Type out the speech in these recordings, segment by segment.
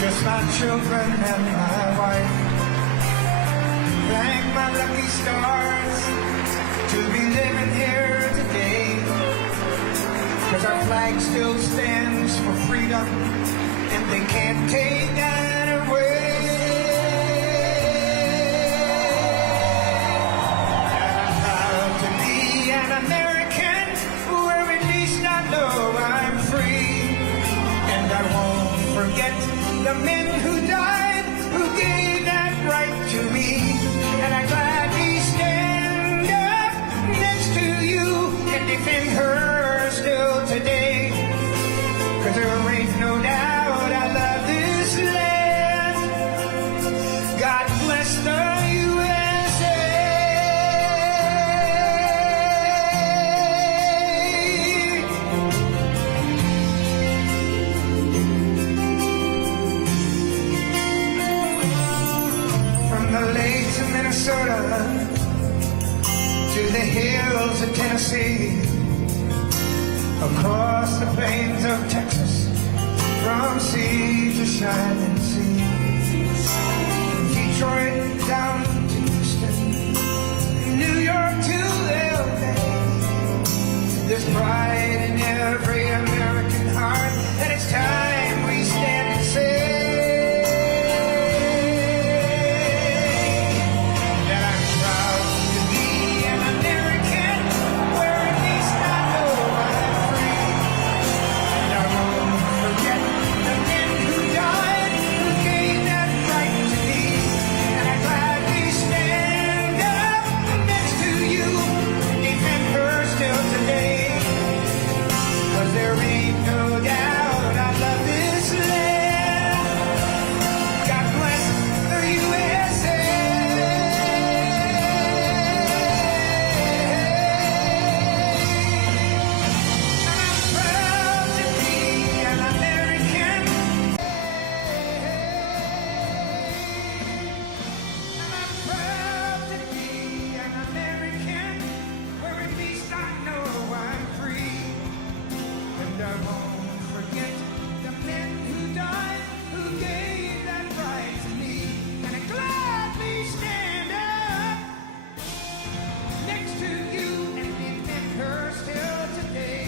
just my children and my wife. Thank my lucky stars to be living here today, 'cause our flag still stands for freedom and they can't take that away. And I'm proud to be an American, where at least I know I'm free. And I won't forget the men who died, who gave that right to me. And I gladly stand up next to you and defend her still today. 'Cause there ain't no doubt I love this land. God bless the USA. From the lakes of Minnesota to the hills of Tennessee, across the plains of Texas, from sea to shining sea, Detroit down to Houston, New York to LA. There's pride in every American heart, and it's time we stand and say that I'm proud to be an American, where at least I know I'm free. And I won't forget the men who died, who gave that right to me. And I gladly stand up next to you, defend her still today. 'Cause there ain't no doubt I love this land. God bless the USA. I'm proud to be an American. I'm proud to be an American, where at least I know I'm free. And I won't forget the men who died, who gave that right to me. And I gladly stand up next to you and defend her still today.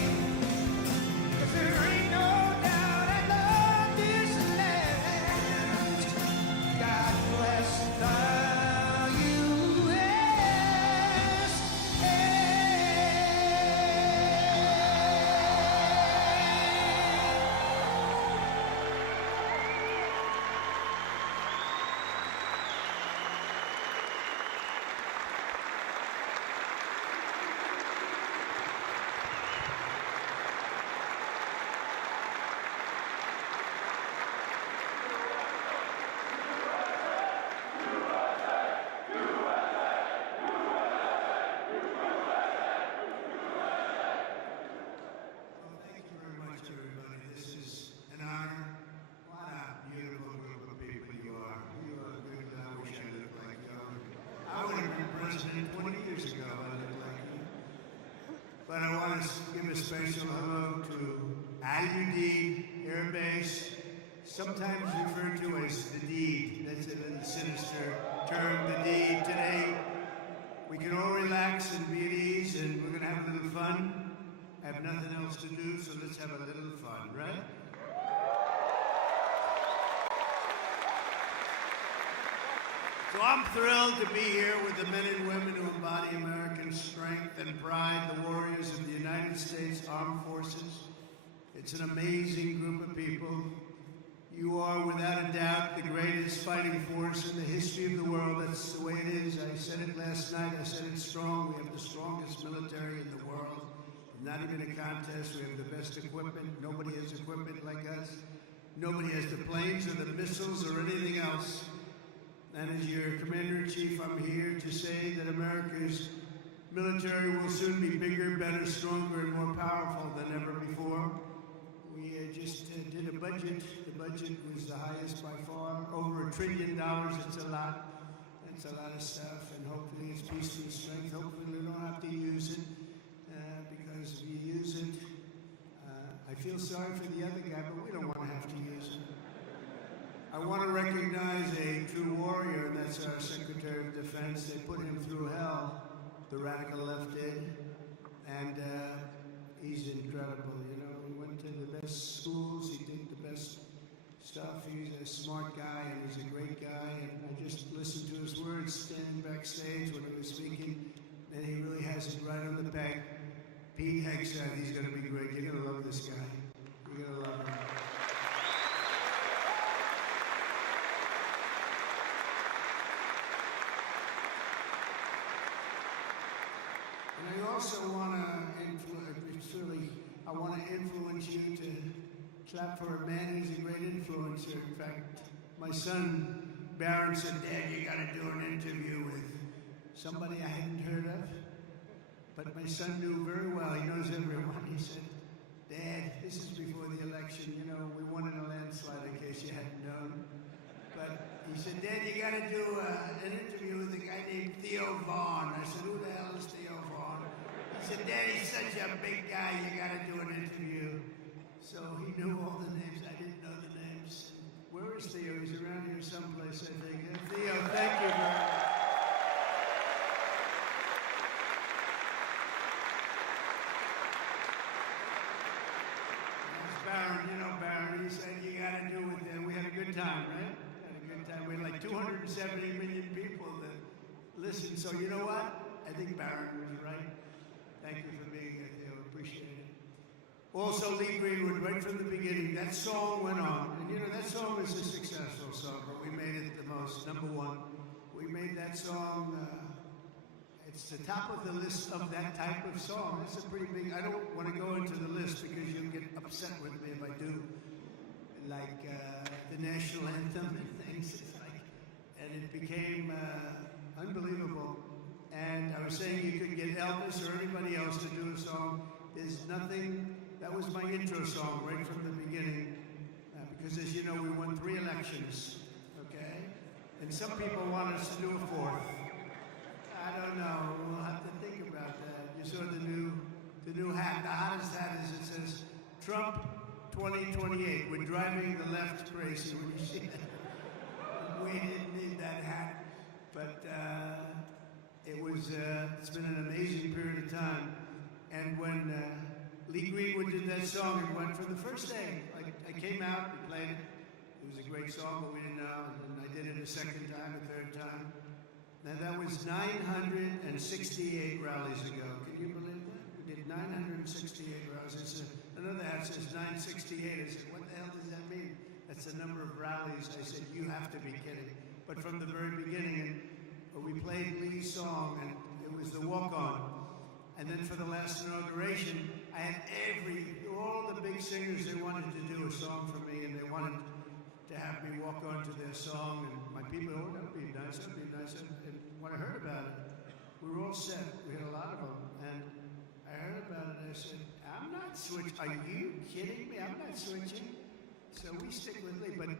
'Cause there ain't no doubt I love this land. God bless the USA. Well, thank you very much, everybody. This is an honor. What a beautiful group of people you are. You are good. I wish I looked like you. I would have been president 20 years ago if I looked like you. But I want to give a special hello to Udeid Air Base, sometimes referred to as the Deed. That's a little sinister term, the Deed. Today, we can all relax and be at ease, and we're going to have a little fun. I have nothing else to do, so let's have a little fun, right? So I'm thrilled to be here with the men and women who embody American strength and pride, the warriors of the United States Armed Forces. It's an amazing group of people. You are, without a doubt, the greatest fighting force in the history of the world. That's the way it is. I said it last night. I said it strong. We have the strongest military in the world. Not even a contest. We have the best equipment. Nobody has equipment like us. Nobody has the planes or the missiles or anything else. And as your Commander-in-Chief, I'm here to say that America's military will soon be bigger, better, stronger, and more powerful than ever before. We just did a budget. The budget was the highest by far, over $1 trillion. It's a lot. It's a lot of stuff, and hopefully it's peace and strength. Hopefully we don't have to use it, because if you use it, I feel sorry for the other guy, but we don't want to have to use it. radical left did. And he's incredible, you know. He went to the best schools, he did the best stuff. He's a smart guy and he's a great guy. And I just listened to his words standing backstage when he was speaking, and he really has it right on the peg. Pete Heck said he's going to be great. You're going to love this guy. You're going to love him. And I also want to influence you to clap for a man who's a great influencer. In fact, my son Barron said, "Dad, you got to do an interview with somebody I hadn't heard of." But my son knew very well. He knows everyone. He said, "Dad, this is before the election. You know, we won in a landslide, in case you hadn't known." But he said, "Dad, you got to do an interview with a guy named Theo Vaughn." I said, "Who the hell is Theo Vaughn?" He said, "Dad, he's such a big guy. You got to do an interview." So he knew all the names. I didn't know the names. Where is Theo? He's around here someplace, I think. Theo, thank you very much. Barron, you know Barron, he said you got to do it there. We had a good time, right? Had a good time. We had like 270 million people that listened. So you know what? I think Barron was right. Thank you for being here, Theo. Appreciate it. Also, Lee Greenwood, right from the beginning, that song went on. And you know, that song is a successful song, but we made it the most, number one. We made that song, it's the top of the list of that type of song. That's a pretty big, I don't want to go into the list because you'll get upset with me if I do. Like the national anthem and things. It's like, and it became unbelievable. And I was saying you could get Elvis or anybody else to do a song. There's nothing, that was my intro song right from the beginning. Because as you know, we won 3 elections, okay? And some people want us to do a 4th. I don't know. We'll have to think about that. You saw the new hat. The hottest hat is it says Trump 2028. We're driving the left crazy when you see that. We didn't need that hat, but it's been an amazing period of time. And when Lee Greenwood did that song, it went from the first day. Like I came out, we played it. It was a great song, but we didn't know. And then I did it a second time, a third time. Now that was 968 rallies ago. Can you believe that? We did 968 rallies. Another hat says 968. I said, what the hell does that mean? That's the number of rallies. I said, you have to be kidding. But from the very beginning, we played Lee's song, and it was the walk-on. And then for the last inauguration, I had all the big singers, they wanted to do a song for me, and they wanted to have me walk on to their song, and my people, oh, that would be nice, that would be nice. And when I heard about it, we were all set. We had a lot of them, and I heard about it, and I said, I'm not switching. Are you kidding me? I'm not switching. So we stick with Lee, but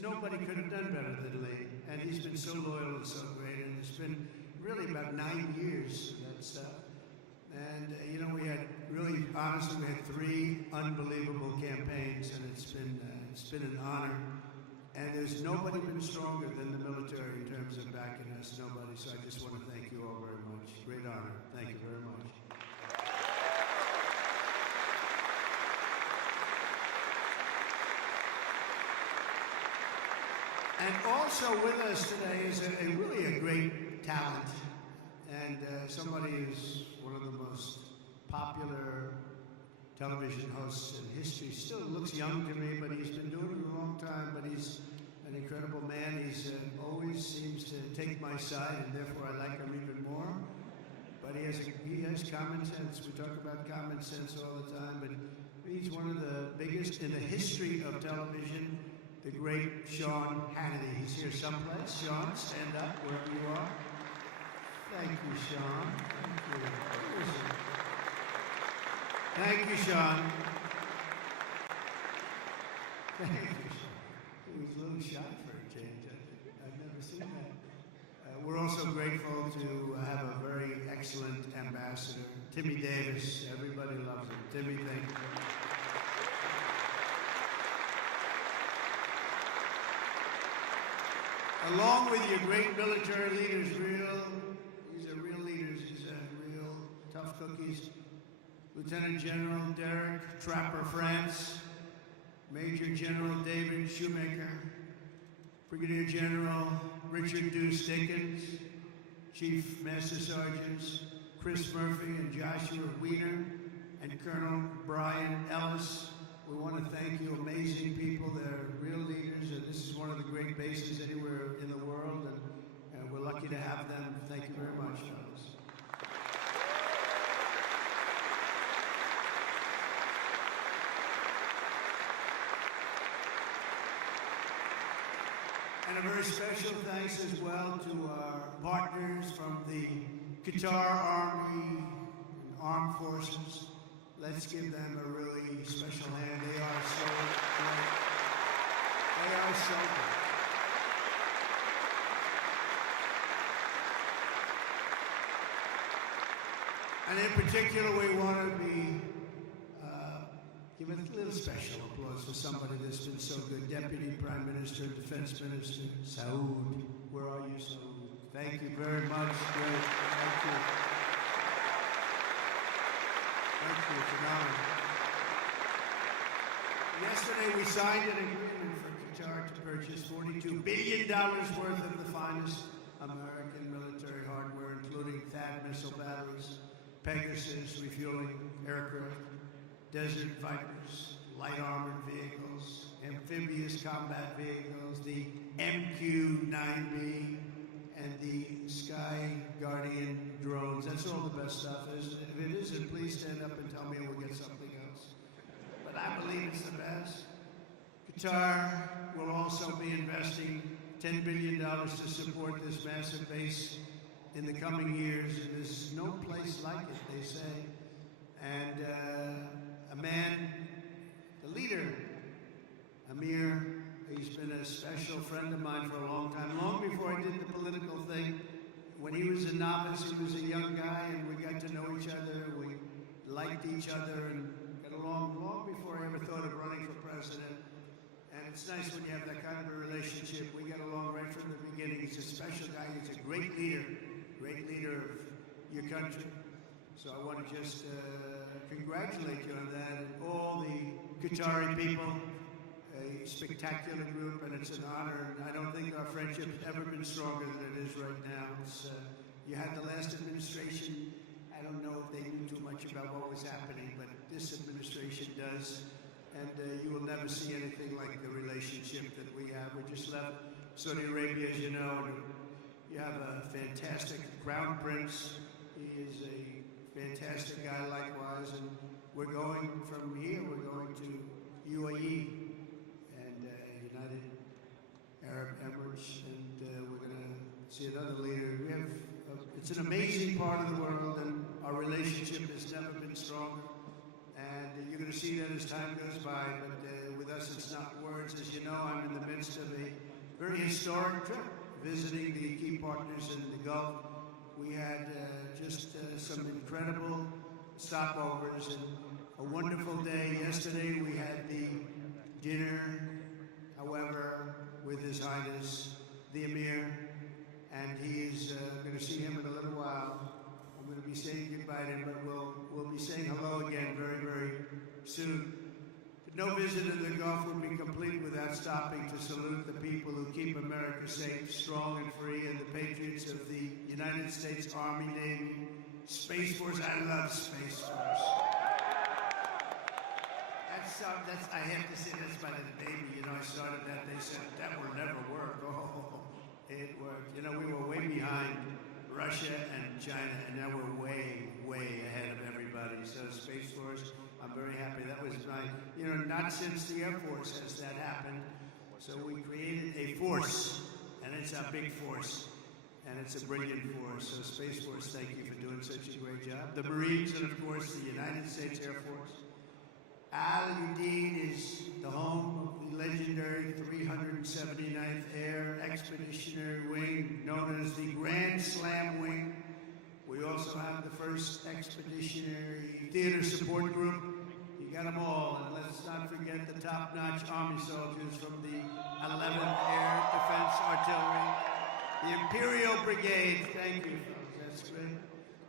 nobody could have done better than Lee, and he's been so loyal and so great, and it's been really about 9 years of that stuff. And, you know, we had really, honestly, we had 3 unbelievable campaigns, and it's been an honor. And there's nobody been stronger than the military in terms of backing us, nobody. So I just want to thank you all very much. Great honor. Thank you very much. And also with us today is really a great talent. And somebody who's one of the most popular television hosts in history. Still looks young to me, but he's been doing it a long time. But he's an incredible man. He's always seems to take my side, and therefore I like him even more. But he has common sense. We talk about common sense all the time. But he's one of the biggest in the history of television. The great Sean Hannity. He's here someplace. Sean, stand up wherever you are. Thank you, Sean. Thank you. Thank you, Sean. Thank you, Sean. He was a little shy for a change, I think. I've never seen that. We're also grateful to have a very excellent ambassador, Timmy Davis. Everybody loves him. Timmy, thank you. Along with your great military leaders, these are real leaders. He's a real cookies. Lieutenant General Derek Trapper France, Major General David Shoemaker, Brigadier General Richard Deuce Dickens, Chief Master Sergeants Chris Murphy and Joshua Wiener, and Colonel Brian Ellis. We want to thank you, amazing people. They're real leaders, and this is one of the great bases anywhere in the world, and we're lucky to have them. Thank you very much, fellas. And a very special thanks as well to our partners from the Qatar Army and Armed Forces. Let's give them a really special hand. They are so great. They are so good. And in particular, we want to be give a little special applause for somebody that's been so good. Deputy Prime Minister, Defense Minister, Saud. Where are you, Saud? Thank you very much. Great. Thank you. Thank you. It's an honor. Yesterday, we signed an agreement for Qatar to purchase $42 billion worth of the finest American military hardware, including THAAD missile batteries, Pegasus refueling aircraft, Desert Vipers, light armored vehicles, amphibious combat vehicles, the MQ-9B, and the Sky Guardian drones. That's all the best stuff, isn't it? If it isn't, please stand up and tell me we'll get something else. But I believe it's the best. Qatar will also be investing $10 billion to support this massive base in the coming years. And there's no place like it, they say. And a man, the leader, Amir, he's been a special friend of mine for a long time, long before I did the political thing. When he was a novice, he was a young guy, and we got to know each other. We liked each other and got along long before I ever thought of running for president. And it's nice when you have that kind of a relationship. We got along right from the beginning. He's a special guy. He's a great leader of your country. So I want to just congratulate you on that, and all the Qatari people. A spectacular group, and it's an honor. And I don't think our friendship's ever been stronger than it is right now. You had the last administration. I don't know if they knew too much about what was happening, but this administration does. And you will never see anything like the relationship that we have. We just left Saudi Arabia, as you know. And you have a fantastic crown prince. He is a fantastic guy likewise. And we're going from here, we're going to UAE. United Arab Emirates, and we're going to see another leader. We have, it's an amazing part of the world, and our relationship has never been stronger. And you're going to see that as time goes by, but with us it's not words. As you know, I'm in the midst of a very historic trip, visiting the key partners in the Gulf. We had just some incredible stopovers and a wonderful day. Yesterday we had the dinner, however, with His Highness, the Emir, and he is going to see him in a little while. I'm going to be saying goodbye to him, but we'll be saying hello again very, very soon. But no visit in the Gulf would be complete without stopping to salute the people who keep America safe, strong, and free, and the patriots of the United States Army, Navy, Space Force. I love Space Force. I have to say that's by the baby. You know, I started that. They said that will never work. Oh, it worked. You know, we were way behind Russia and China, and now we're way, way ahead of everybody. So Space Force, I'm very happy. That was my, you know, not since the Air Force has that happened. So we created a force, and it's a big force, and it's a brilliant force. So Space Force, thank you for doing such a great job. The Marines, and of course the United States Air Force. Udeid is the home of the legendary 379th Air Expeditionary Wing, known as the Grand Slam Wing. We also have the 1st Expeditionary Theater Support Group. You got them all. And let's not forget the top-notch Army soldiers from the 11th Air Defense Artillery. The Imperial Brigade. Thank you, folks. That's great.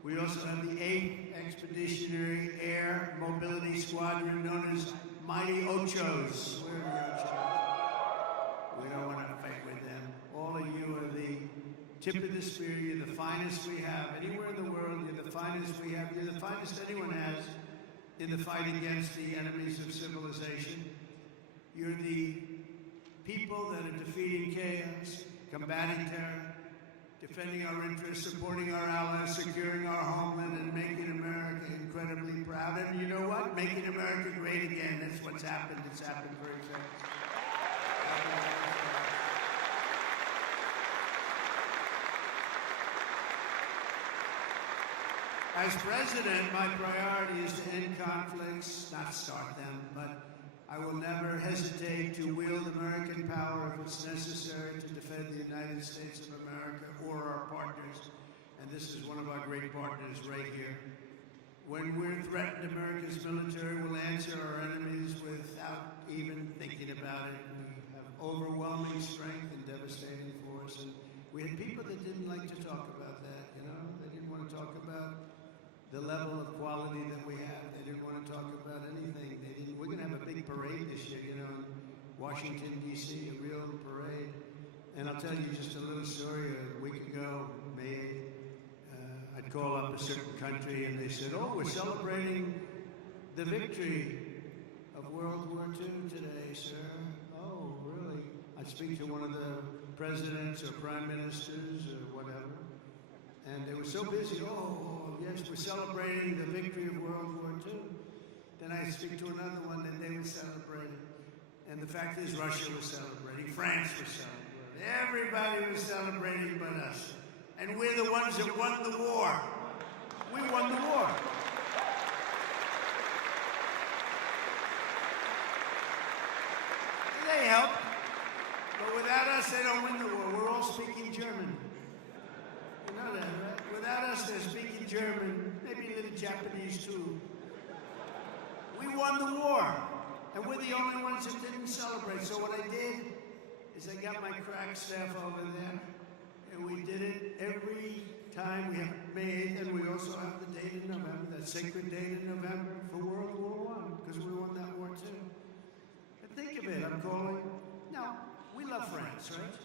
We also have the 8th Expeditionary Air Mobility Squadron, known as Mighty Ochos. Where are the Ochos? We don't want to fight with them. All of you are the tip of the spear. You're the finest we have. Anywhere in the world, you're the finest we have. You're the finest anyone has in the fight against the enemies of civilization. You're the people that are defeating chaos, combating terror, defending our interests, supporting our allies, securing our homeland, and making America incredibly proud. And you know what? Making America great again. That's what's happened. It's happened very fast. As president, my priority is to end conflicts, not start them, but I will never hesitate to wield American power if it's necessary to defend the United States of America or our partners. And this is one of our great partners right here. When we're threatened, America's military will answer our enemies without even thinking about it. We have overwhelming strength and devastating force. And we had people that didn't like to talk about that, you know? They didn't want to talk about the level of quality that we have. They didn't want to talk about anything. We're going to have a big parade this year, you know, in Washington, D.C., a real parade. And I'll tell you just a little story. A week ago, May 8th, I'd call up a certain country, and they said, oh, we're celebrating the victory of World War II today, sir. Oh, really? I'd speak to one of the presidents or prime ministers or whatever. And they were so busy, oh, yes, we're celebrating the victory of World War II. Then I speak to another one, and they were celebrating. And the fact is, Russia was celebrating, France was celebrating. Everybody was celebrating but us. And we're the ones that won the war. We won the war. They helped. But without us, they don't win the war. We're all speaking German. You know that, right? Without us, they're speaking German, maybe a little Japanese too. We won the war, and we're the only ones that didn't celebrate. So what I did is I got my crack staff over there, and we did it every time. We have May 8th, and we also have the date in November, that sacred date in November for World War I, because we won that war too. But think of it, I'm calling. No, we love France, right?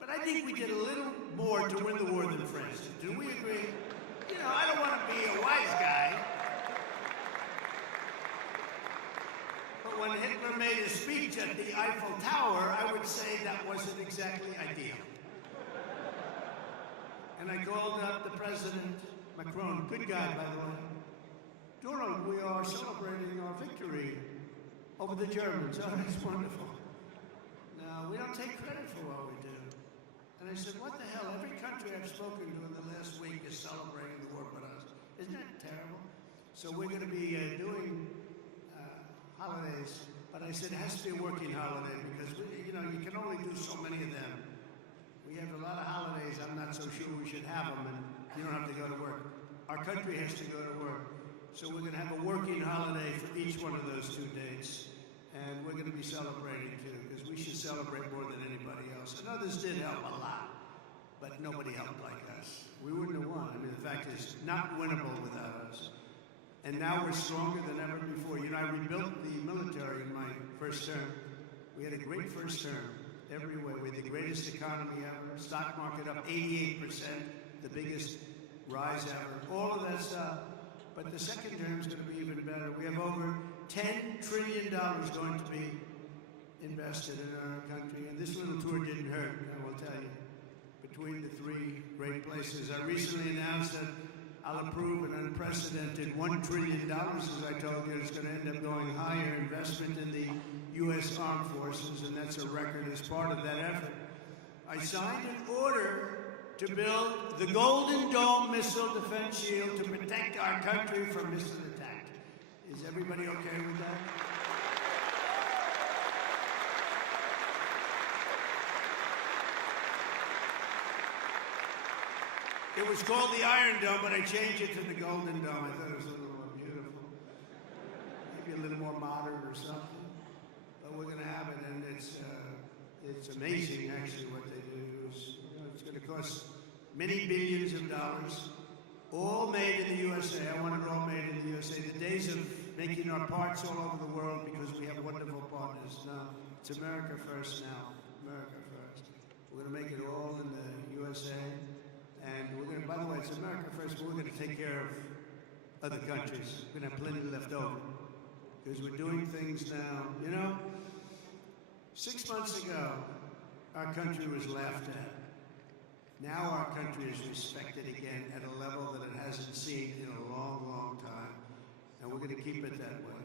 But I think we did a little more to win the war than France did. Do we agree? You know, I don't want to be a wise guy. But when Hitler made his speech at the Eiffel Tower, I would say that wasn't exactly ideal. And I called up the President, Macron, good guy, by the way. Donald, we are celebrating our victory over the Germans. Oh, that's wonderful. No, we don't take credit for what we do. And I said, what the hell? Every country I've spoken to in the last week is celebrating the war but us. Isn't that terrible? So we're going to be doing holidays, but I said it has to be a working holiday because, you know, you can only do so many of them. We have a lot of holidays. I'm not so sure we should have them, and you don't have to go to work. Our country has to go to work. So we're going to have a working holiday for each one of those 2 dates. And we're going to be celebrating too, because we should celebrate more than anybody else. And others did help a lot, but nobody helped like us. We wouldn't have won. I mean, the fact is, not winnable without us. And now we're stronger than ever before. You know, I rebuilt the military in my first term. We had a great first term everywhere. We had the greatest economy ever. Stock market up 88%, the biggest rise ever. All of that stuff. But the second term is going to be even better. We have over $10 trillion going to be invested in our country. And this little tour didn't hurt, I will tell you. Between the 3 great places. I recently announced that I'll approve an unprecedented $1 trillion, as I told you. It's going to end up going higher investment in the U.S. Armed Forces, and that's a record as part of that effort. I signed an order to build the Golden Dome missile defense shield to protect our country from missile attack. Is everybody okay with that? It was called the Iron Dome, but I changed it to the Golden Dome. I thought it was a little more beautiful. Maybe a little more modern or something. But we're going to have it, and it's amazing, actually, what they do. It's going to cost many billions of dollars. All made in the USA. I want it all made in the USA. The days of making our parts all over the world because we have wonderful partners. No, it's America first now. America first. We're going to make it all in the USA. And we're going to, by the way, it's America first, but we're going to take care of other countries. We're going to have plenty left over. Because we're doing things now. You know, 6 months ago, our country was laughed at. Now our country is respected again at a level that it hasn't seen in a long, long time. And we're going to keep it that way.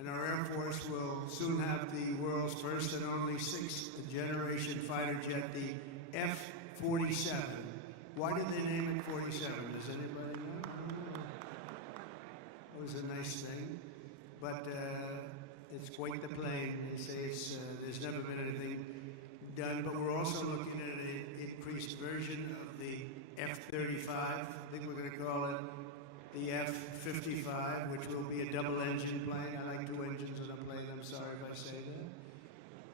And our Air Force will soon have the world's first and only sixth-generation fighter jet, the F-47. Why did they name it 47? Does anybody know? It was a nice thing. But it's quite the plane. They say there's never been anything done, but we're also looking at an increased version of the F-35. I think we're going to call it the F-55, which will be a double-engine plane. I like two engines on a plane. I'm sorry if I say that.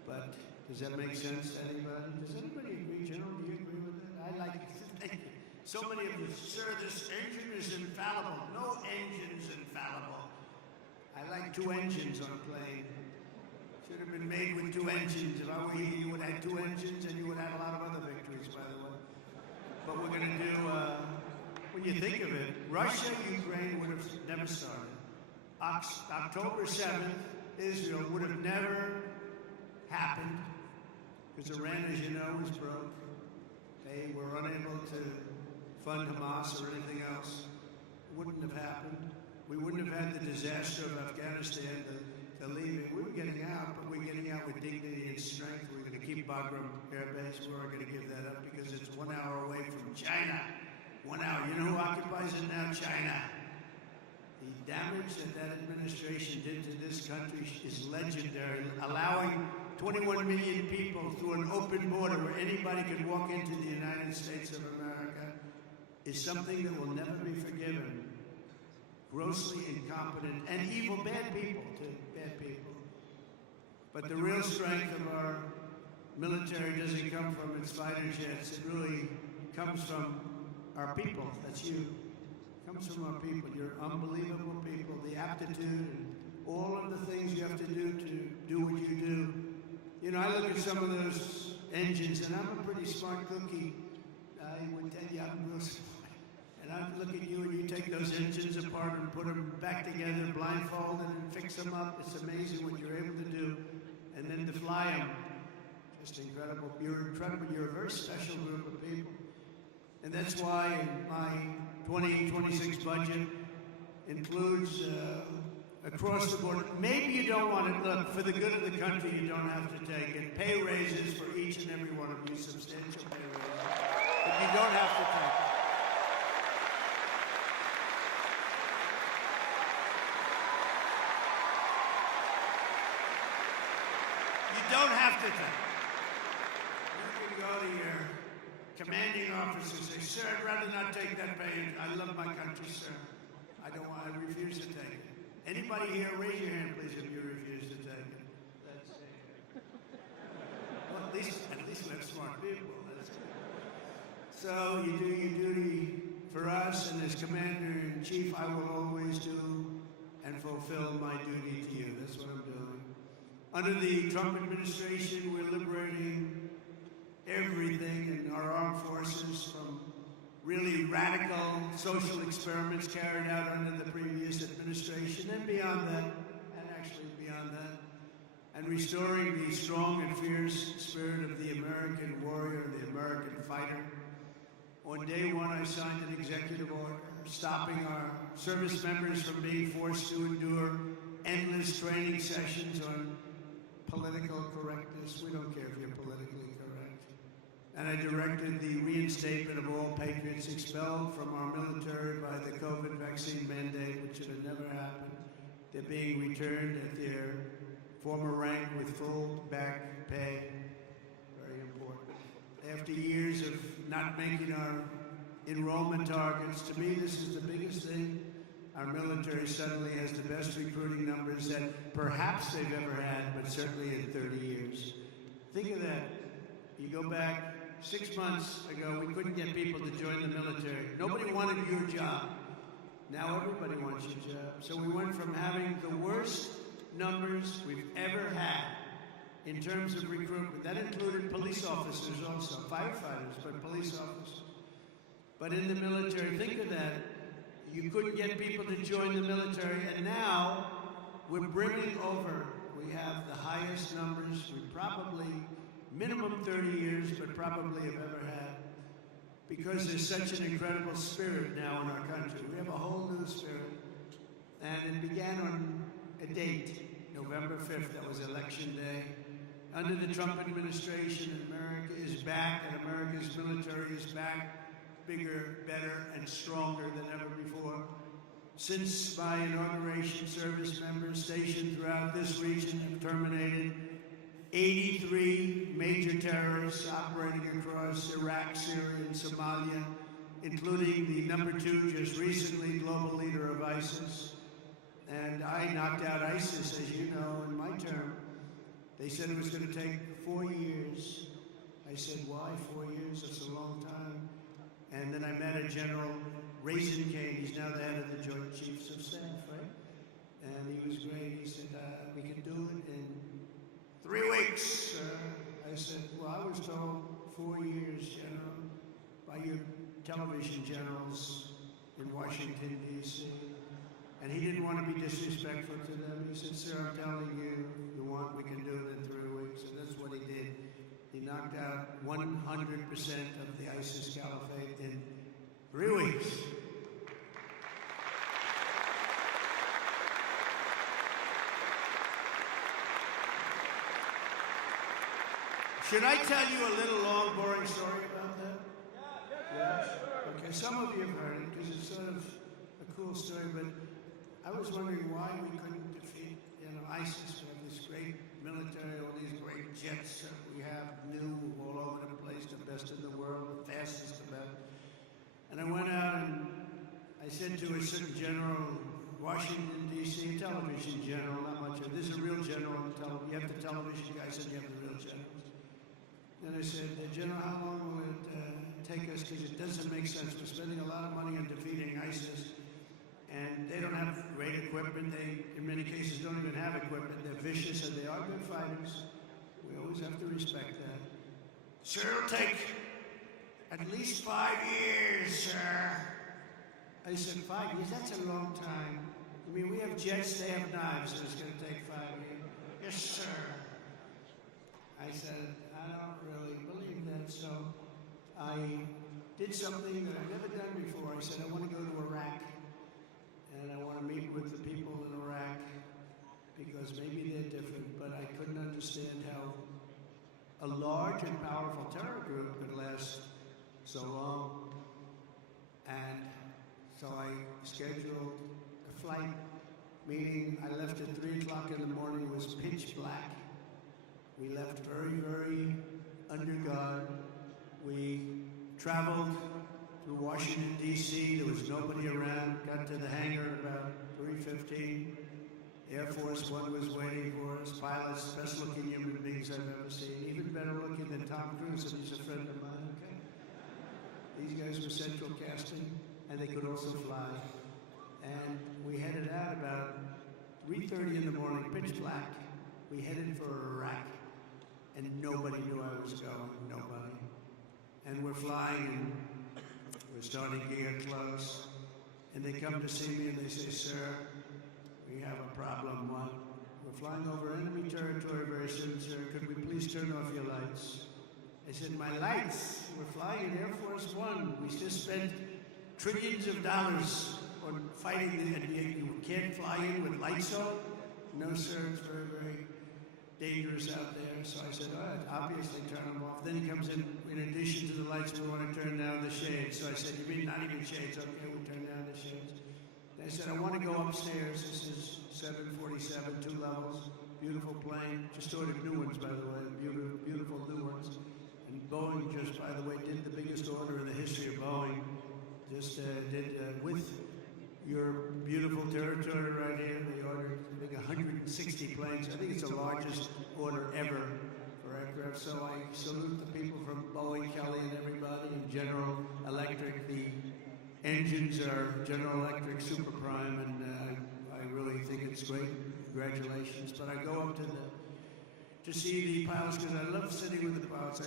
But does that make sense to anybody? Does anybody agree, General? Do you agree with that? I like it. Thank you. So many of you, sir, this engine is infallible. No engine is infallible. I like two engines on a plane. Should have been made with two engines. If I were you, you would have two engines and you would have a lot of other victories, by the way. But we're going to do, when you think of it, Russia, Ukraine would have never started. October 7th, Israel would have never happened because Iran, as you know, was broke. They were unable to fund Hamas or anything else. It wouldn't have happened. We wouldn't have had the disaster of Afghanistan, the leaving. We were getting out, but we're getting out with dignity and strength. We're going to keep Bagram Air Base. We weren't going to give that up because it's 1 hour away from China. 1 hour. You know who occupies it now? China. The damage that administration did to this country is legendary. Allowing 21 million people through an open border where anybody could walk into the United States of America is something that will never be forgiven. Grossly incompetent and evil, bad people too, bad people. But the real strength of our military doesn't come from its fighter jets. It really comes from our people. That's you. It comes from our people. You're unbelievable people. The aptitude and all of the things you have to do what you do. You know, I look at some of those engines, and I'm a pretty smart cookie. I would tell you I'm real smart. And I look at you and you take those engines apart and put them back together, blindfolded, and fix them up. It's amazing what you're able to do. And then to fly them, just incredible. You're incredible. You're a very special group of people. And that's why my 2026 budget includes across the board. Maybe you don't want to look for the good of the country. You don't have to take it. Pay raises for each and every one of you, substantial pay raises. But you don't have to take it. Don't have to take it. You can go to your commanding officer and say, sir, I'd rather not take that pay. I love my country, sir. I refuse to take it. Anybody here, raise your hand, please, if you refuse to take it. That's it. Well, at least we have smart people. That's good. So you do your duty for us, and as Commander-in-Chief, I will always do and fulfill my duty to you. That's what I'm doing. Under the Trump administration, we're liberating everything in our armed forces from really radical social experiments carried out under the previous administration and beyond that, and actually beyond that, and restoring the strong and fierce spirit of the American warrior, the American fighter. On day one, I signed an executive order stopping our service members from being forced to endure endless training sessions on political correctness. We don't care if you're politically correct. And I directed the reinstatement of all patriots expelled from our military by the COVID vaccine mandate, which should have never happened. They're being returned at their former rank with full back pay. Very important. After years of not making our enrollment targets, to me this is the biggest thing. Our military suddenly has the best recruiting numbers that perhaps they've ever had, but certainly in 30 years. Think of that. You go back 6 months ago, we couldn't get people to join the military. Nobody wanted your job. Now everybody wants your job. So we went from having the worst numbers we've ever had in terms of recruitment. That included police officers also, firefighters, but police officers. But in the military, think of that. You couldn't get people to join the military, and now we're bringing over, we have the highest numbers we probably, minimum 30 years, but probably have ever had, because there's such an incredible spirit now in our country. We have a whole new spirit, and it began on a date, November 5th, that was Election Day. Under the Trump administration, America is back, and America's military is back, bigger, better, and stronger than ever before. Since my inauguration, service members stationed throughout this region have terminated 83 major terrorists operating across Iraq, Syria, and Somalia, including the #2 just recently global leader of ISIS. And I knocked out ISIS, as you know, in my term. They said it was going to take 4 years. I said, why 4 years? That's a long time. And then I met a General Raisin Kane. He's now the head of the Joint Chiefs of Staff, right? And he was great. He said, we can do it in 3 weeks. I said, well, I was told 4 years, General, by your television generals in Washington, D.C. And he didn't want to be disrespectful to them. He said, sir, I'm telling you, if you want, we can do it in 3 weeks. And that's what he did. He knocked out 100% of the ISIS caliphate in 3 weeks. Should I tell you a little long, boring story about that? Yeah? Okay, some of you have heard it because it's sort of a cool story, but I was wondering why we couldn't defeat, ISIS. We have this great military, all these great jets that we have new all over the place, the best in the world, the fastest about. And I went out and I said to a certain general, Washington, D.C., television general, not much of this is a real general on television. You have the television guy, said you have the real generals. Then I said, General, how long will it take us? Because it doesn't make sense. We're spending a lot of money on defeating ISIS. And they don't have great equipment. They, in many cases, don't even have equipment. They're vicious and they are good fighters. We always have to respect that. Sir, it'll take at least 5 years, sir. I said, 5 years? That's a long time. I mean, we have jets, they have knives, so it's going to take 5 years. Yes, sir. I said, I don't really believe that, so I did something that I've never done before. I said, I want to go to Iraq. And I want to meet with the people in Iraq because maybe they're different, but I couldn't understand how a large and powerful terror group could last so long. And so I scheduled a flight, meaning I left at 3 o'clock in the morning. It was pitch black. We left very, very under guard. We traveled through Washington, D.C. There was nobody around. Got to the hangar at about 3:15. Air Force One was waiting for us. Pilots, best looking human beings I've ever seen. Even better looking than Tom Cruise, and he's a friend of mine, okay? These guys were central casting, and they could also fly. And we headed out about 3:30 in the morning, pitch black. We headed for Iraq, and nobody knew I was going, nobody. And we're flying, and we're starting to get close, and they come to see me and they say, sir, we have a problem. What? We're flying over enemy territory very soon, sir. Could we please turn off your lights? I said, my lights? We're flying in Air Force One. We just spent trillions of dollars on fighting, and you can't fly in with lights on? No, sir, it's very, very dangerous out there. So I said, all right, obviously turn them off. Then he comes in addition to the lights, we want to turn down the shades. So I said, you mean not even shades? Okay, we'll turn down the shades. They said, I want to go upstairs. This is 747, 2 levels, beautiful plane. Just ordered new ones, by the way, beautiful new ones. And Boeing just, by the way, did the biggest order in the history of Boeing. Just did with your beautiful territory right here. They ordered, I think, 160 planes. I think it's the largest order ever for aircraft. So I salute the people from Boeing, Kelly, and everybody, and General Electric. The engines are General Electric Super Prime, and I really think it's great. Congratulations. But I go up to see the pilots because I love sitting with the pilots.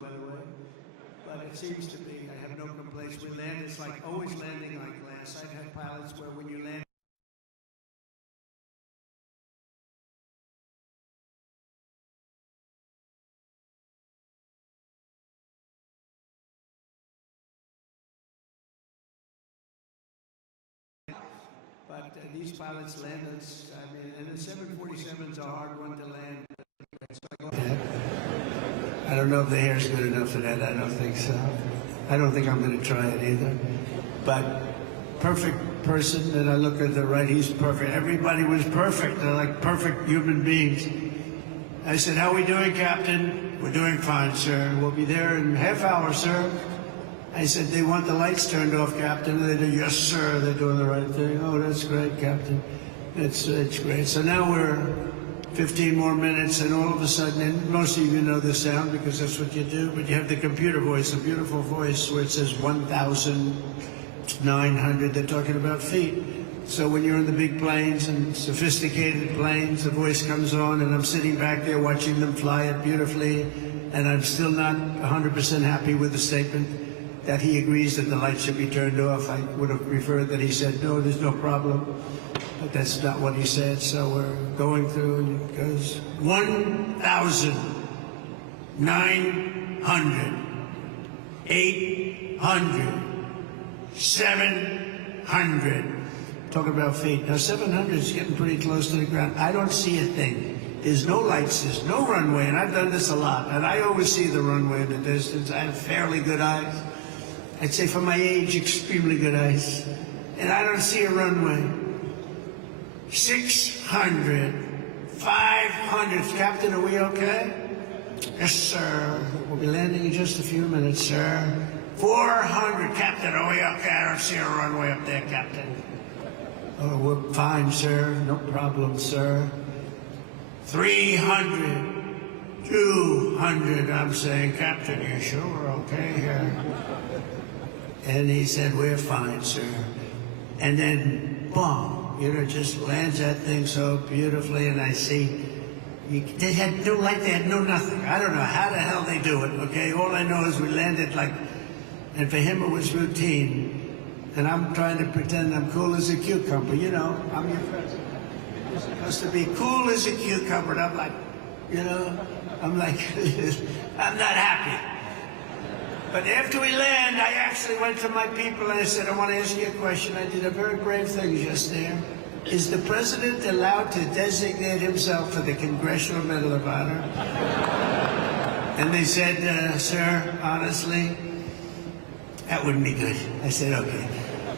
By the way, but it seems to be, I have no complaints. We land, it's like always landing like glass. I've had pilots where when you land, but these pilots land, I mean, and the 747's a hard one to land. I don't know if the hair's good enough for that. I don't think so. I don't think I'm going to try it either. But perfect person, and I look at the right, he's perfect. Everybody was perfect. They're like perfect human beings. I said, how are we doing, Captain? We're doing fine, sir. We'll be there in a half hour, sir. I said, they want the lights turned off, Captain. And they do, yes, sir. They're doing the right thing. Oh, that's great, Captain. It's great. So now we're 15 more minutes, and all of a sudden, and most of you know the sound because that's what you do, but you have the computer voice, a beautiful voice where it says 1,900. They're talking about feet. So when you're in the big planes and sophisticated planes, the voice comes on, and I'm sitting back there watching them fly it beautifully, and I'm still not 100% happy with the statement that he agrees that the lights should be turned off. I would have preferred that he said, no, there's no problem. But that's not what he said, so we're going through, and it goes 1,900, 800, 700. Talking about feet. Now 700 is getting pretty close to the ground. I don't see a thing. There's no lights, there's no runway, and I've done this a lot, and I always see the runway in the distance. I have fairly good eyes. I'd say for my age, extremely good eyes. And I don't see a runway. 600, 500. Captain, are we okay? Yes, sir. We'll be landing in just a few minutes, sir. 400. Captain, are we okay? I don't see a runway up there, Captain. Oh, we're fine, sir. No problem, sir. 300, 200. I'm saying, Captain, you sure we're okay here? And he said, we're fine, sir. And then, boom. You know, just lands that thing so beautifully, and I see, they had no light, they had no nothing. I don't know how the hell they do it, okay? All I know is we landed like, and for him it was routine. And I'm trying to pretend I'm cool as a cucumber, you know, I'm your president. You're supposed to be cool as a cucumber, and I'm like, you know, I'm like, I'm not happy. But after we land, I actually went to my people and I said, I want to ask you a question. I did a very brave thing just there. Is the president allowed to designate himself for the Congressional Medal of Honor? And they said, sir, honestly, that wouldn't be good. I said, okay.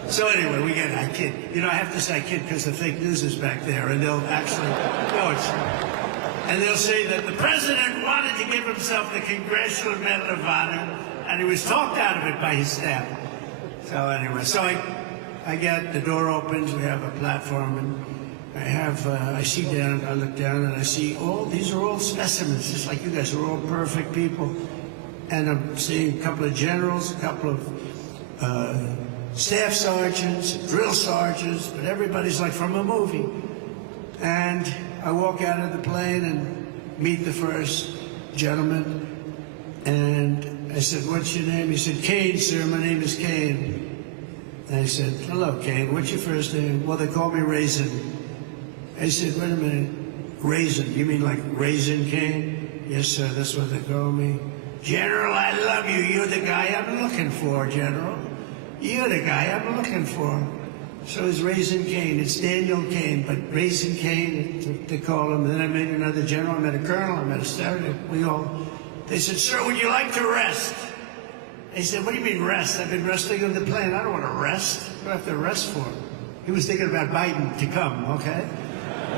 So anyway, I kid. You know, I have to say I kid because the fake news is back there, and they'll actually, and they'll say that the president wanted to give himself the Congressional Medal of Honor, and he was talked out of it by his staff. So anyway, so I get the door opens, we have a platform, and I see down, I look down, and I see these are all specimens, just like you guys are all perfect people. And I'm seeing a couple of generals, a couple of staff sergeants, drill sergeants, but everybody's like from a movie. And I walk out of the plane and meet the first gentleman, and I said, what's your name? He said, Kane, sir, my name is Kane. And I said, hello, Kane, what's your first name? Well, they call me Raisin. I said, wait a minute, Raisin, you mean like Raisin Kane? Yes, sir, that's what they call me. General, I love you. You're the guy I'm looking for, General. You're the guy I'm looking for. So it's Raisin Kane. It's Daniel Kane, but Raisin Kane, they call him. Then I met another general. I met a colonel. I met a sergeant. They said, sir, would you like to rest? I said, what do you mean rest? I've been resting on the plane. I don't want to rest. What do I have to rest for? He was thinking about Biden to come, okay?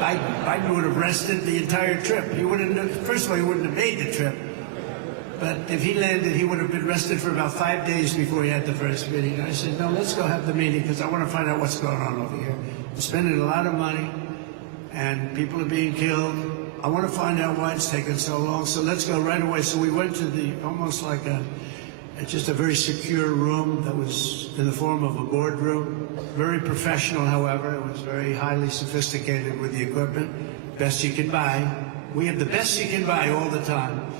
Biden would have rested the entire trip. He wouldn't. First of all, he wouldn't have made the trip. But if he landed, he would have been arrested for about 5 days before he had the first meeting. I said, no, let's go have the meeting because I want to find out what's going on over here. We're spending a lot of money and people are being killed. I want to find out why it's taken so long. So let's go right away. So we went to the almost like just a very secure room that was in the form of a boardroom. Very professional, however. It was very highly sophisticated with the equipment. Best you can buy. We have the best you can buy all the time.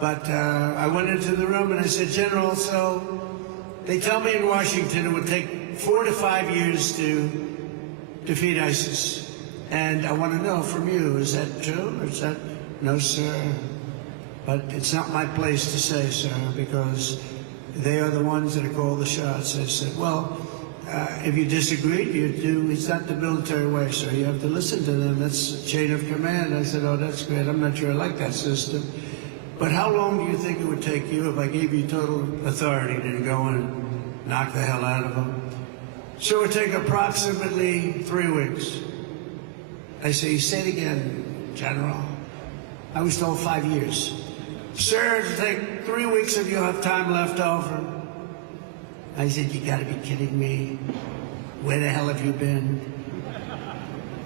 But I went into the room and I said, General, so they tell me in Washington it would take 4 to 5 years to defeat ISIS. And I want to know from you, is that true? Or is that, no, sir. But it's not my place to say, sir, because they are the ones that call the shots. I said, well, if you disagree, it's not the military way, sir. You have to listen to them. That's chain of command. I said, oh, that's great. I'm not sure I like that system. But how long do you think it would take you if I gave you total authority to go and knock the hell out of them? So it would take approximately 3 weeks. I say, say it again, General. I was told 5 years. Sir, it'll take 3 weeks if you have time left over. I said, you gotta be kidding me. Where the hell have you been?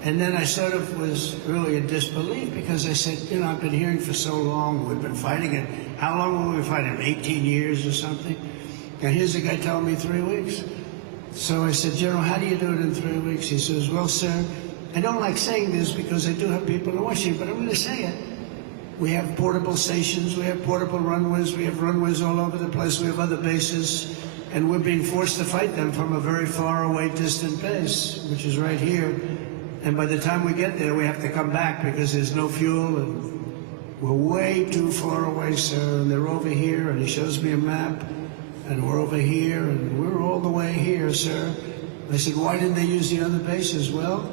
And then I sort of was really in disbelief because I said, you know, I've been hearing for so long, we've been fighting it. How long were we fighting? 18 years or something? And here's a guy telling me 3 weeks. So I said, General, how do you do it in 3 weeks? He says, well, sir, I don't like saying this because I do have people in Washington, but I'm going to say it. We have portable stations, we have portable runways, we have runways all over the place, we have other bases, and we're being forced to fight them from a very far away, distant base, which is right here. And by the time we get there, we have to come back because there's no fuel, and we're way too far away, sir, and they're over here, and he shows me a map, and we're over here, and we're all the way here, sir. I said, why didn't they use the other bases? Well,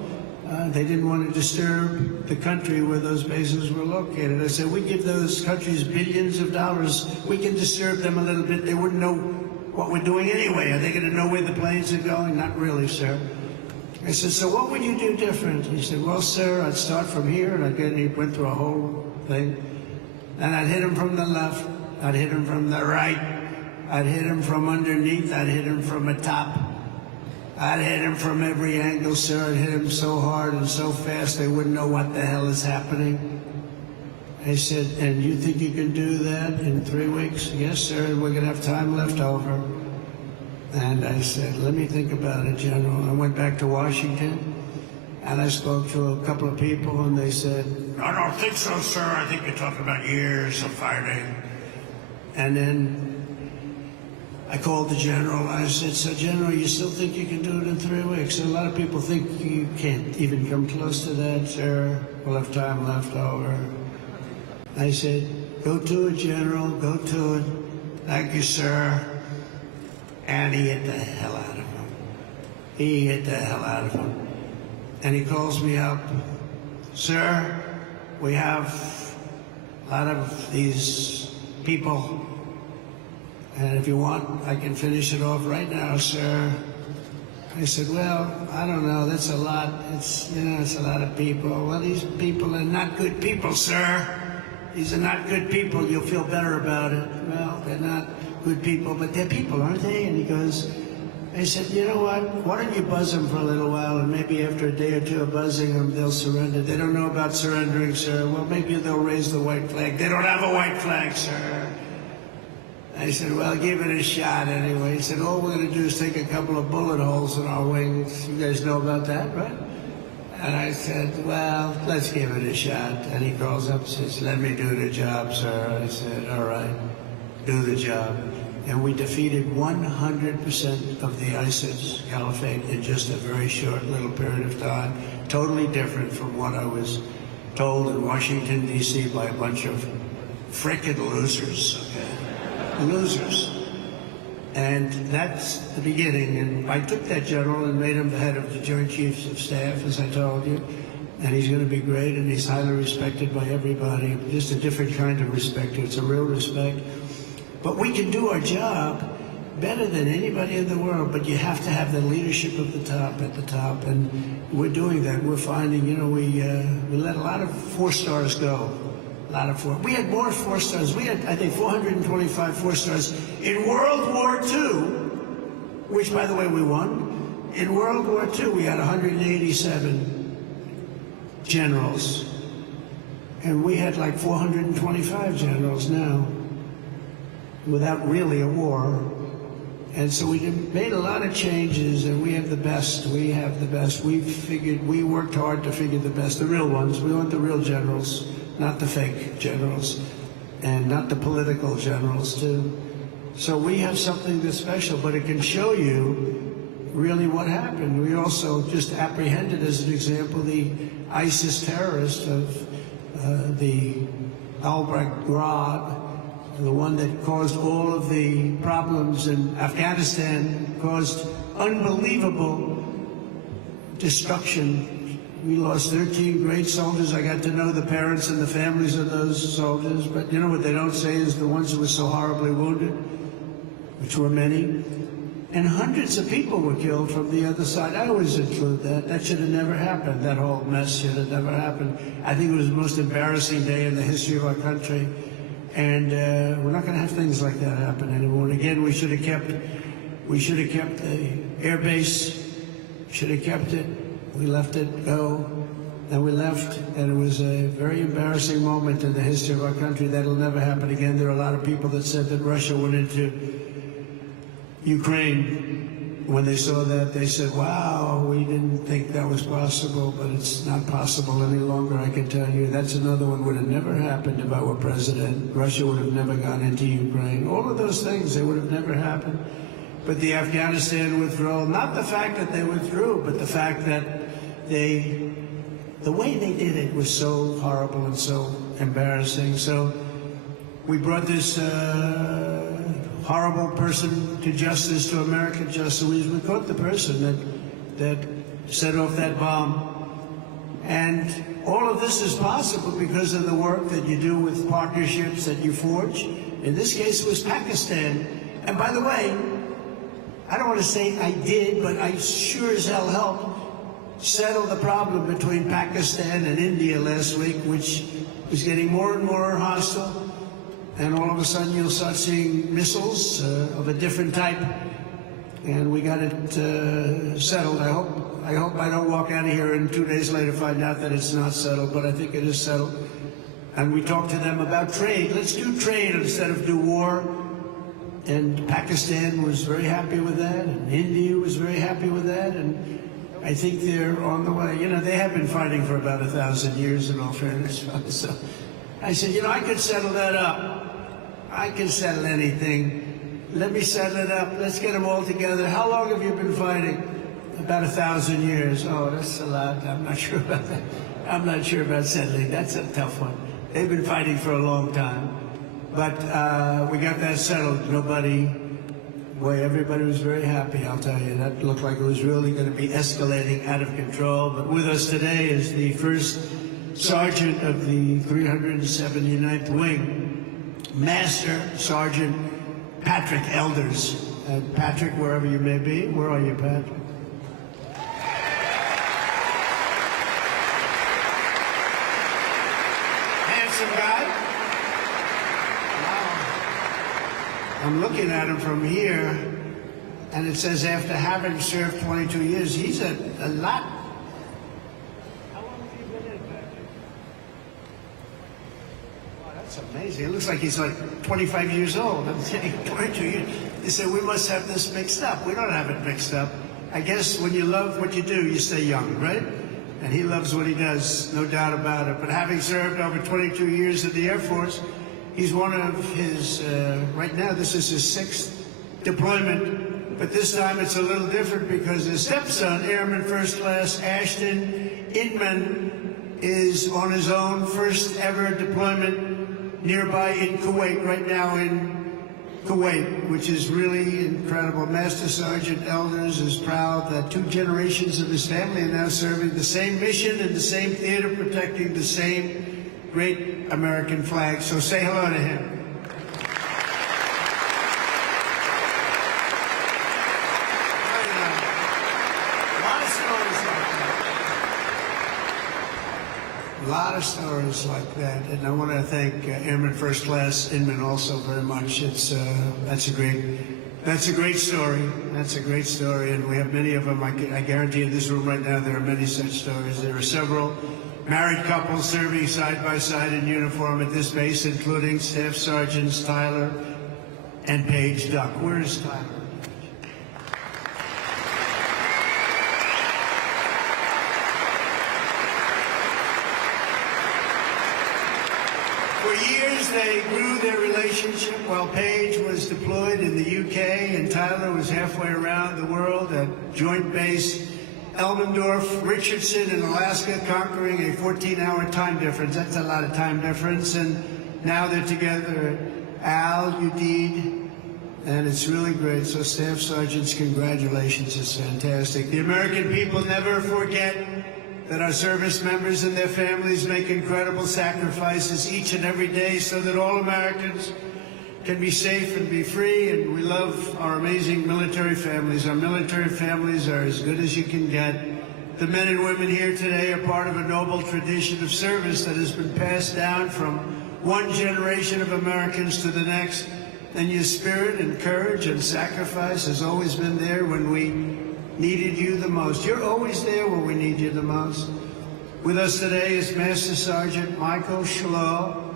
they didn't want to disturb the country where those bases were located. I said, we give those countries billions of dollars. We can disturb them a little bit. They wouldn't know what we're doing anyway. Are they going to know where the planes are going? Not really, sir. I said, so what would you do different? He said, well, sir, I'd start from here, and he went through a whole thing. And I'd hit him from the left. I'd hit him from the right. I'd hit him from underneath. I'd hit him from the top. I'd hit him from every angle, sir. I'd hit him so hard and so fast they wouldn't know what the hell is happening. I said, and you think you can do that in 3 weeks? Yes, sir, and we're going to have time left over. And I said, let me think about it, General. I went back to Washington, and I spoke to a couple of people, and they said, I don't think so, sir. I think you're talking about years of fighting. And then I called the General, and I said, so, General, you still think you can do it in 3 weeks? And a lot of people think you can't even come close to that, sir. We'll have time left over. I said, go to it, General, go to it. Thank you, sir. And he hit the hell out of him. He hit the hell out of him. And he calls me up, sir, we have a lot of these people, and if you want, I can finish it off right now, sir. I said, well, I don't know, that's a lot. It's a lot of people. Well, these people are not good people, sir. These are not good people. You'll feel better about it. Well, they're not good people, but they're people, aren't they? And he goes, I said, you know what? Why don't you buzz them for a little while, and maybe after a day or two of buzzing them, they'll surrender. They don't know about surrendering, sir. Well, maybe they'll raise the white flag. They don't have a white flag, sir. I said, well, give it a shot anyway. He said, all we're going to do is take a couple of bullet holes in our wings. You guys know about that, right? And I said, well, let's give it a shot. And he calls up and says, let me do the job, sir. I said, all right, do the job. And we defeated 100% of the ISIS caliphate in just a very short little period of time. Totally different from what I was told in Washington, D.C. by a bunch of frickin' losers, okay? Losers. And that's the beginning. And I took that general and made him the head of the Joint Chiefs of Staff, as I told you. And he's going to be great, and he's highly respected by everybody. Just a different kind of respect. It's a real respect. But we can do our job better than anybody in the world, but you have to have the leadership of the top at the top, and we're doing that. We're finding, we let a lot of 4 stars go A lot of four. We had more 4 stars. We had, I think, 425 4 stars. In World War II, which, by the way, we won, in World War II, we had 187 generals. And we had like 425 generals now, without really a war. And so we made a lot of changes, and we have the best. We have the best. We worked hard to figure the best, the real ones. We want the real generals, not the fake generals, and not the political generals, too. So we have something that's special, but it can show you really what happened. We also just apprehended, as an example, the ISIS terrorist of the Albrecht Grad, the one that caused all of the problems in Afghanistan, caused unbelievable destruction. We lost 13 great soldiers. I got to know the parents and the families of those soldiers, but you know what they don't say is the ones who were so horribly wounded, which were many. And hundreds of people were killed from the other side. I always include that. That should have never happened. That whole mess should have never happened. I think it was the most embarrassing day in the history of our country. And we're not going to have things like that happen anymore. And again, we should have kept the air base. Should have kept it. We let it go. And we left, and it was a very embarrassing moment in the history of our country. That'll never happen again. There are a lot of people that said that Russia went into Ukraine. When they saw that, they said, wow, we didn't think that was possible, but it's not possible any longer, I can tell you. That's another one would have never happened if I were president. Russia would have never gone into Ukraine. All of those things, they would have never happened. But the Afghanistan withdrawal, not the fact that they withdrew, but the fact that the way they did it was so horrible and so embarrassing. So we brought this horrible person to justice, to American justice. We caught the person that set off that bomb. And all of this is possible because of the work that you do with partnerships that you forge. In this case, it was Pakistan. And by the way, I don't want to say I did, but I sure as hell helped settle the problem between Pakistan and India last week, which was getting more and more hostile. And all of a sudden, you'll start seeing missiles of a different type. And we got it settled. I hope I don't walk out of here and 2 days later find out that it's not settled, but I think it is settled. And we talked to them about trade. Let's do trade instead of do war. And Pakistan was very happy with that, and India was very happy with that, and I think they're on the way. You know, they have been fighting for about 1,000 years, in all fairness. So I said, you know, I could settle that up. I can settle anything. Let me settle it up. Let's get them all together. How long have you been fighting? About 1,000 years. Oh, that's a lot. I'm not sure about that. I'm not sure about settling. That's a tough one. They've been fighting for a long time. But we got that settled. Everybody was very happy, I'll tell you. That looked like it was really going to be escalating out of control. But with us today is the first sergeant of the 379th Wing, Master Sergeant Patrick Elders. Patrick, wherever you may be, where are you, Patrick? Handsome guy. I'm looking at him from here, and it says after having served 22 years, he's a lot. How long have you been in, Patrick? Wow, that's amazing. It looks like he's like 25 years old. I'm saying 22 years. They say, we must have this mixed up. We don't have it mixed up. I guess when you love what you do, you stay young, right? And he loves what he does, no doubt about it. But having served over 22 years in the Air Force, he's one of his, right now, this is his 6th deployment, but this time it's a little different because his stepson, Airman First Class Ashton Inman, is on his own first ever deployment nearby in Kuwait, right now in Kuwait, which is really incredible. Master Sergeant Elders is proud that 2 generations of his family are now serving the same mission in the same theater, protecting the same great American flag. So say hello to him. A lot of stories like that, and I want to thank Airman First Class Inman also very much. That's a great story. That's a great story, and we have many of them. I guarantee in this room right now there are many such stories. There are several married couples serving side by side in uniform at this base, including Staff Sergeants Tyler and Paige Duck. Where's Tyler? For years, they grew their relationship while Paige was deployed in the UK and Tyler was halfway around the world at Joint Base Elmendorf, Richardson in Alaska, conquering a 14-hour time difference. That's a lot of time difference. And now they're together at Al, Udeid, and it's really great. So Staff Sergeants, congratulations. It's fantastic. The American people never forget that our service members and their families make incredible sacrifices each and every day so that all Americans can be safe and be free, and we love our amazing military families. Our military families are as good as you can get. The men and women here today are part of a noble tradition of service that has been passed down from one generation of Americans to the next, and your spirit and courage and sacrifice has always been there when we needed you the most. You're always there when we need you the most. With us today is Master Sergeant Michael Schlow,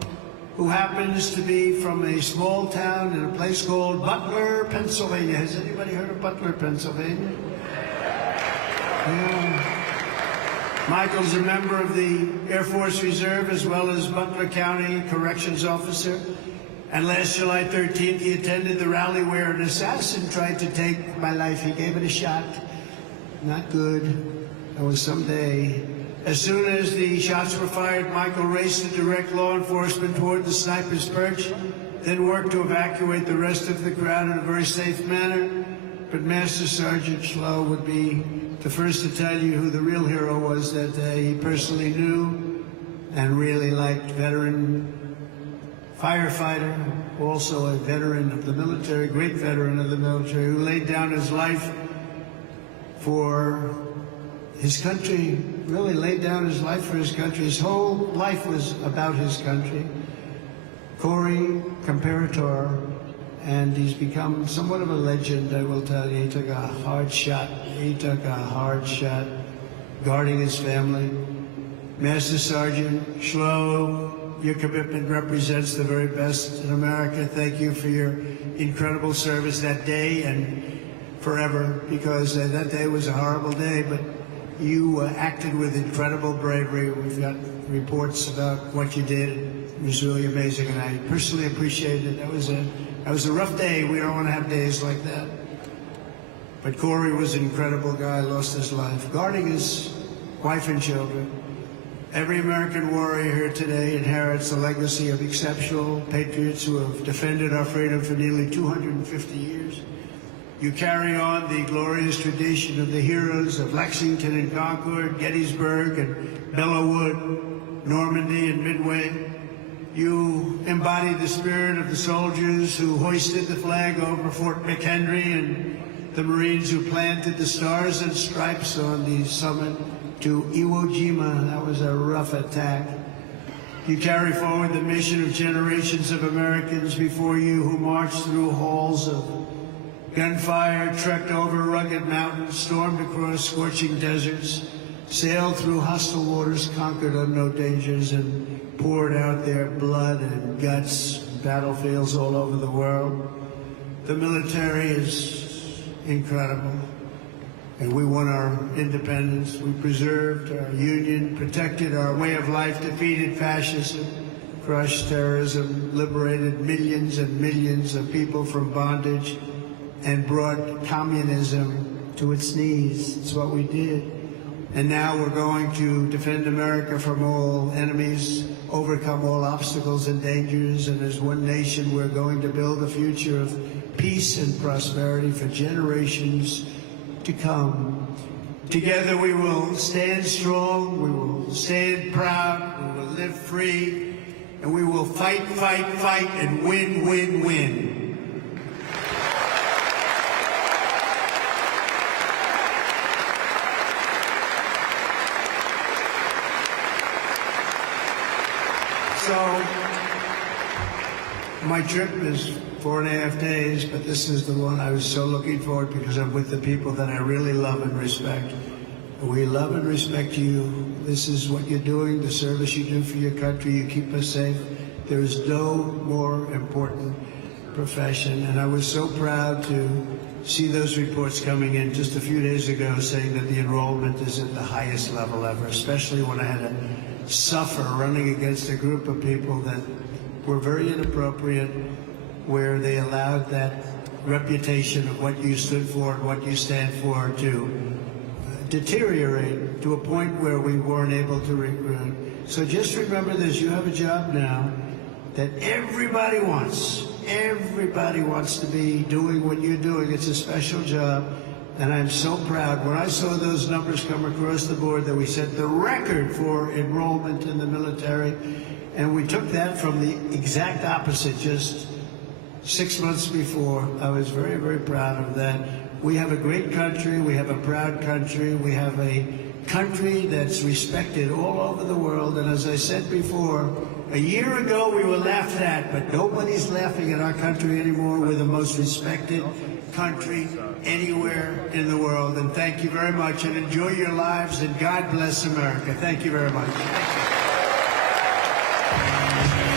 who happens to be from a small town in a place called Butler, Pennsylvania. Has anybody heard of Butler, Pennsylvania? Yeah. Michael's a member of the Air Force Reserve as well as Butler County Corrections Officer. And last July 13th, he attended the rally where an assassin tried to take my life. He gave it a shot. Not good. That was someday. As soon as the shots were fired, Michael raced to direct law enforcement toward the sniper's perch, then worked to evacuate the rest of the crowd in a very safe manner. But Master Sergeant Schlow would be the first to tell you who the real hero was that day. He personally knew and really liked veteran firefighter, also a veteran of the military, great veteran of the military, who laid down his life for his country, really laid down his life for his country. His whole life was about his country. Corey Comparator, and he's become somewhat of a legend, I will tell you. He took a hard shot. He took a hard shot guarding his family. Master Sergeant Schlow, your commitment represents the very best in America. Thank you for your incredible service that day and forever, because that day was a horrible day, but you acted with incredible bravery. We've got reports about what you did. It was really amazing, and I personally appreciate it. That was a rough day. We don't want to have days like that. But Corey was an incredible guy, lost his life, guarding his wife and children. Every American warrior here today inherits a legacy of exceptional patriots who have defended our freedom for nearly 250 years. You carry on the glorious tradition of the heroes of Lexington and Concord, Gettysburg and Belleau Wood, Normandy and Midway. You embody the spirit of the soldiers who hoisted the flag over Fort McHenry and the Marines who planted the stars and stripes on the summit to Iwo Jima. That was a rough attack. You carry forward the mission of generations of Americans before you who marched through halls of gunfire, trekked over rugged mountains, stormed across scorching deserts, sailed through hostile waters, conquered unknown dangers, and poured out their blood and guts on battlefields all over the world. The military is incredible. And we won our independence. We preserved our union, protected our way of life, defeated fascism, crushed terrorism, liberated millions and millions of people from bondage, and brought communism to its knees. It's what we did. And now we're going to defend America from all enemies, overcome all obstacles and dangers, and as one nation we're going to build a future of peace and prosperity for generations to come. Together we will stand strong, we will stand proud, we will live free, and we will fight, fight, fight, and win, win, win. So my trip is 4.5 days, but this is the one I was so looking forward because I'm with the people that I really love and respect. We love and respect you. This is what you're doing, the service you do for your country. You keep us safe. There is no more important profession. And I was so proud to see those reports coming in just a few days ago saying that the enrollment is at the highest level ever, especially when I had to suffer running against a group of people that were very inappropriate, where they allowed that reputation of what you stood for and what you stand for to deteriorate to a point where we weren't able to recruit. So just remember this, you have a job now that everybody wants. Everybody wants to be doing what you're doing. It's a special job, and I'm so proud. When I saw those numbers come across the board that we set the record for enrollment in the military, and we took that from the exact opposite just 6 months before, I was very, very proud of that. We have a great country. We have a proud country. We have a country that's respected all over the world. And as I said before, a year ago we were laughed at, but nobody's laughing at our country anymore. We're the most respected country anywhere in the world. And thank you very much, and enjoy your lives, and God bless America. Thank you very much. Thank you.